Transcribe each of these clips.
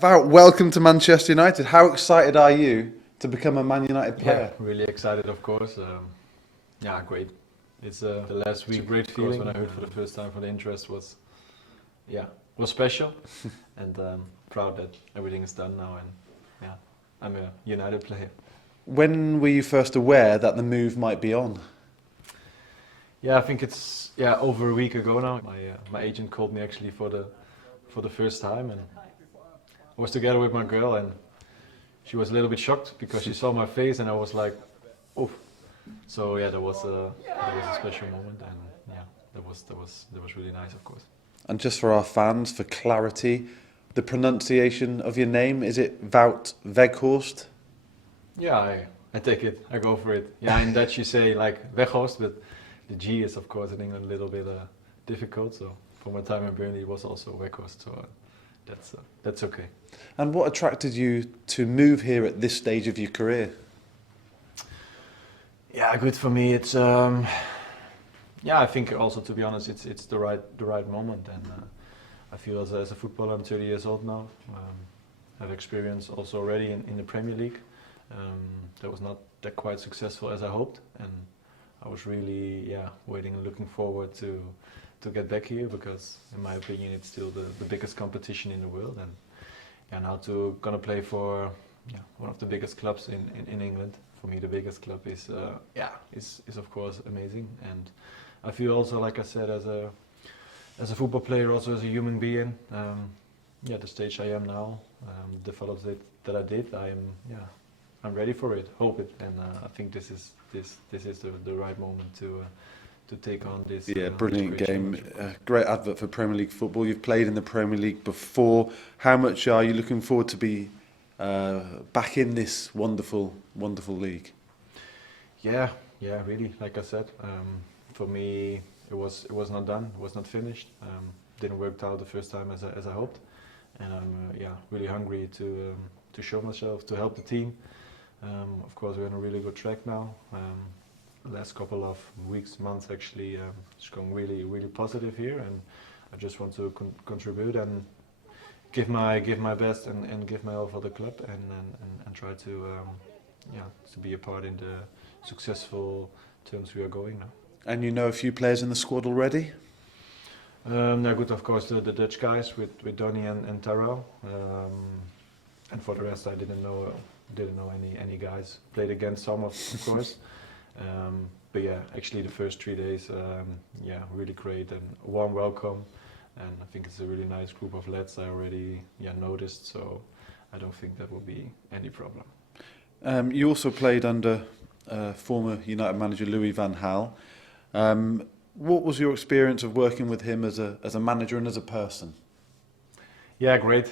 Wout, welcome to Manchester United. How excited are you to become a Man United player? Yeah, really excited, of course. Yeah, great. It's the last week, great feeling when I heard for the first time for the interest was special, and proud that everything is done now, and yeah, I'm a United player. When were you first aware that the move might be on? Yeah, I think it's over a week ago now. My agent called me actually for the first time, and I was together with my girl, and she was a little bit shocked because she saw my face, and I was like, oh. So yeah, that was a special moment, and yeah, that was really nice, of course. And just for our fans, for clarity, the pronunciation of your name, is it Wout Weghorst? Yeah, I take it. I go for it. Yeah, in Dutch you say like Weghorst, but the G is of course in England a little bit difficult. So for my time in Burnley, it was also Weghorst. So that's okay. And what attracted you to move here at this stage of your career? Yeah, good for me. It's I think also, to be honest, it's the right moment, and I feel as a footballer, I'm 30 years old now. Have experience also already in the Premier League. That was not that quite successful as I hoped, and I was really waiting and looking forward to get back here, because in my opinion it's still the biggest competition in the world, and now to gonna play for one of the biggest clubs in England. For me, the biggest club is of course amazing, and I feel also, like I said, as a football player, also as a human being, the stage I am now, developed that I did, I'm ready for it, hope it, and I think this is the right moment to take on this. Yeah, brilliant this great game. challenge. Great advert for Premier League football. You've played in the Premier League before. How much are you looking forward to be back in this wonderful league? Yeah, really. Like I said, for me, it was not done. It was not finished. Didn't work out the first time as I hoped, and I'm really hungry to show myself, to help the team. Of course, we're on a really good track now. The last couple of weeks, months actually, it's going really positive here, and I just want to contribute and give my best and give my all for the club, and try to be a part in the successful terms we are going now. And you know a few players in the squad already? They're good, of course, the Dutch guys with Donny and Tyrell, and for the rest I didn't know any guys. Played against some of course, but yeah, actually the first 3 days, really great and warm welcome. And I think it's a really nice group of lads I already noticed, so I don't think that will be any problem. You also played under former United manager Louis van Gaal. What was your experience of working with him as a manager and as a person? Yeah, great.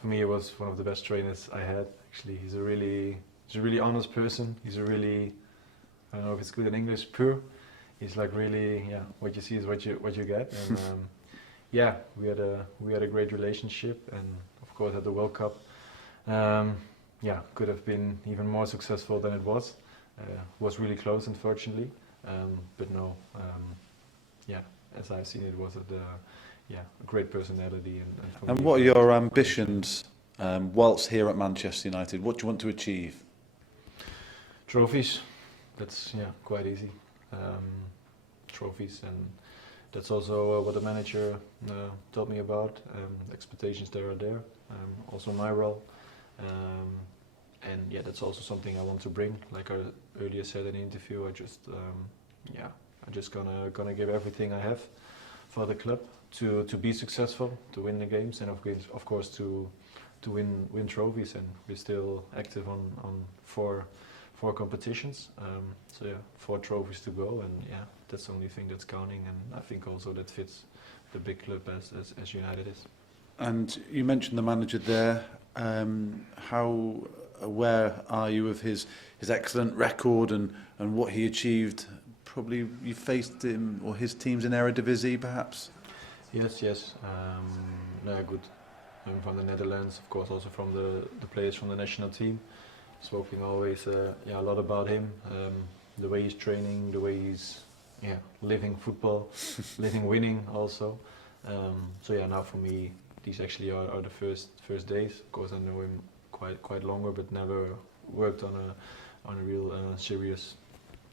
For me, it was one of the best trainers I had. Actually, he's a really honest person. He's a really, I don't know if it's good in English, pure. He's like really, what you see is what you get. And we had a great relationship, and of course at the World Cup, could have been even more successful than it was. Was really close, unfortunately, but no, as I've seen, it was a great personality. And what are your ambitions whilst here at Manchester United? What do you want to achieve? Trophies. That's quite easy. Trophies, and that's also what the manager told me about. Expectations there are there. Also my role, and that's also something I want to bring. Like I earlier said in the interview, I'm just gonna give everything I have for the club to be successful, to win the games, and of course to win trophies. And we're still active on four competitions. 4 trophies to go, and that's the only thing that's counting, and I think also that fits the big club as United is. And you mentioned the manager there. How aware are you of his excellent record and what he achieved? Probably you faced him or his teams in Eredivisie, perhaps? Yes. Good. From the Netherlands, of course, also from the players from the national team. Spoken always a lot about him, the way he's training, the way he's living football, living winning also. Now for me, these actually are the first days. Of course, I know him quite longer, but never worked on a real serious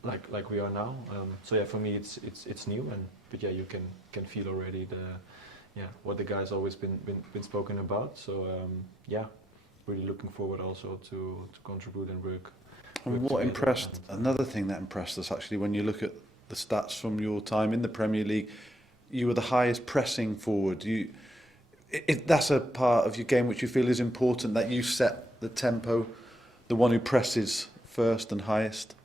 like we are now. So yeah, for me it's new, but yeah, you can feel already what the guys always been spoken about. So yeah, really looking forward also to contribute and work. And what impressed, another thing that impressed us actually, when you look at the stats from your time in the Premier League, you were the highest pressing forward. That's a part of your game which you feel is important, that you set the tempo, the one who presses first and highest.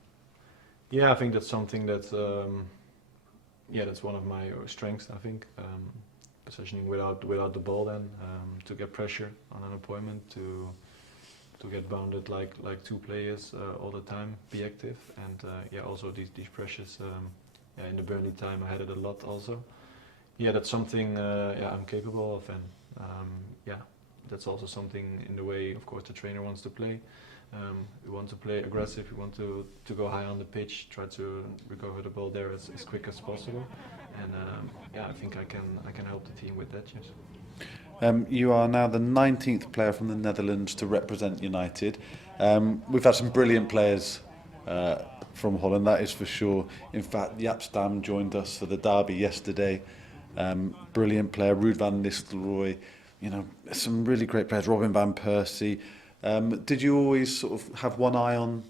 Yeah, I think that's something that that's one of my strengths. I think positioning without the ball, then to get pressure on an opponent, to get bounded like two players all the time, be active, and also these pressures. In the Burnley time, I had it a lot also. Yeah, that's something I'm capable of, and that's also something in the way, of course, the trainer wants to play. We want to play aggressive, we want to go high on the pitch, try to recover the ball there as quick as possible, and I think I can help the team with that, yes. You are now the 19th player from the Netherlands to represent United. We've had some brilliant players from Holland, that is for sure. In fact, Jaap Stam joined us for the derby yesterday. Brilliant player, Ruud van Nistelrooy, some really great players, Robin van Persie. Did you always sort of have one eye on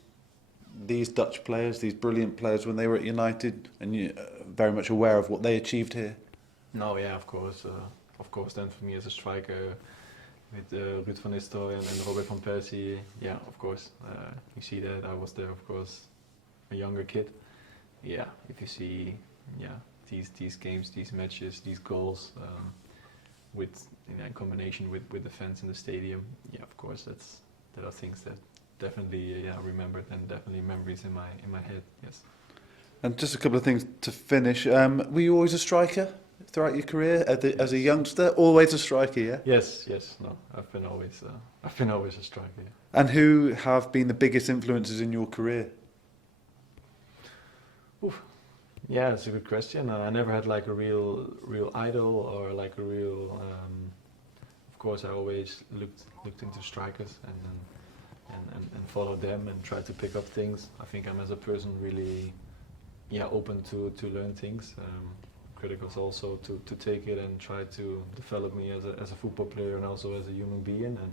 these Dutch players, these brilliant players when they were at United, and you very much aware of what they achieved here? No, yeah, of course. Then for me as a striker, with Ruud van Nistelrooy and Robin van Persie, yeah, of course. You see that I was there, of course, a younger kid. Yeah, if you see, these games, these matches, these goals, in combination with the fans in the stadium, yeah, of course, there are things that definitely remembered, and definitely memories in my head. Yes. And just a couple of things to finish. Were you always a striker throughout your career as a youngster? Always a striker, yeah. Yes. No, I've been always a striker. Yeah. And who have been the biggest influences in your career? Oof. Yeah, that's a good question. I never had like a real idol or like a real. Of course, I always looked into strikers and followed them and tried to pick up things. I think I'm as a person really, open to learn things. Critical also to take it and try to develop me as a football player and also as a human being. And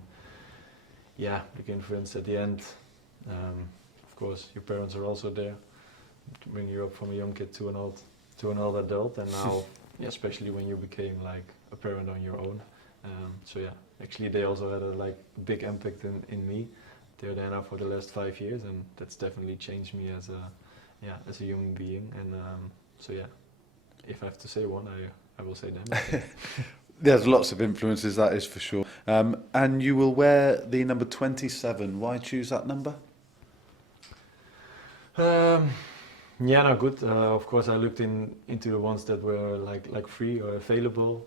big influence at the end. Of course, your parents are also there to bring you up from a young kid to an old adult, and now especially when you became like a parent on your own. Actually they also had a big impact in me. They're there now for the last 5 years, and that's definitely changed me as a human being. And if I have to say one, I will say them. There's lots of influences, that is for sure. And you will wear the number 27. Why choose that number? Good. Of course, I looked into the ones that were like free or available.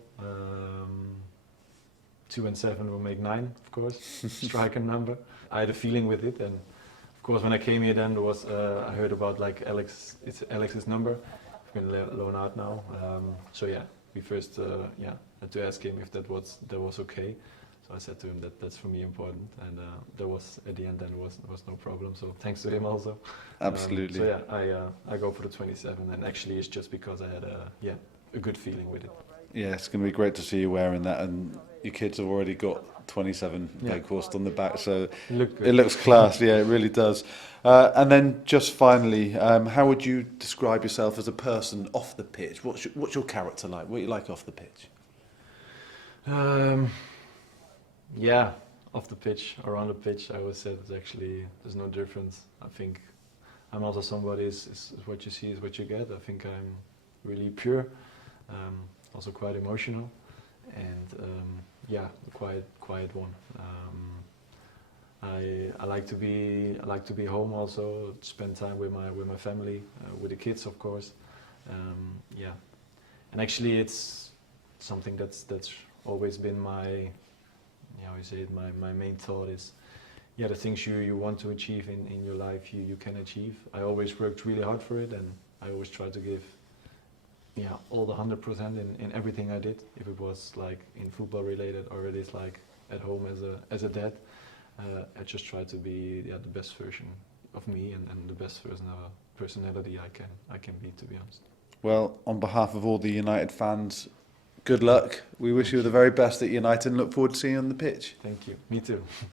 2 and 7 will make 9, of course. Striker number. I had a feeling with it, and of course, when I came here, then there was I heard about like Alex. It's Alex's number. I've been loaned out now. We first had to ask him if that was okay. So I said to him that that's for me important, and there was at the end then was no problem. So thanks to him also. Absolutely. I go for the 27, and actually it's just because I had a good feeling with it. Yeah, it's going to be great to see you wearing that, and your kids have already got 27 Weghorst on the back, so it looks class. Yeah, it really does. And then just finally, how would you describe yourself as a person off the pitch? What's your character like? What are you like off the pitch? Off the pitch, around the pitch, I always said it's actually there's no difference. I think I'm also somebody is what you see is what you get. I think I'm really pure, also quite emotional, and a quiet one. I like to be home also, spend time with my family, with the kids, of course. And actually it's something that's always been my my main thought is the things you want to achieve in your life you can achieve. I always worked really hard for it, and I always try to give all the 100% in everything I did. If it was like in football related or it is like at home as a dad, I just try to be the best version of me and the best personality I can be, to be honest. Well, on behalf of all the United fans, good luck. We wish you the very best at United and look forward to seeing you on the pitch. Thank you. Me too.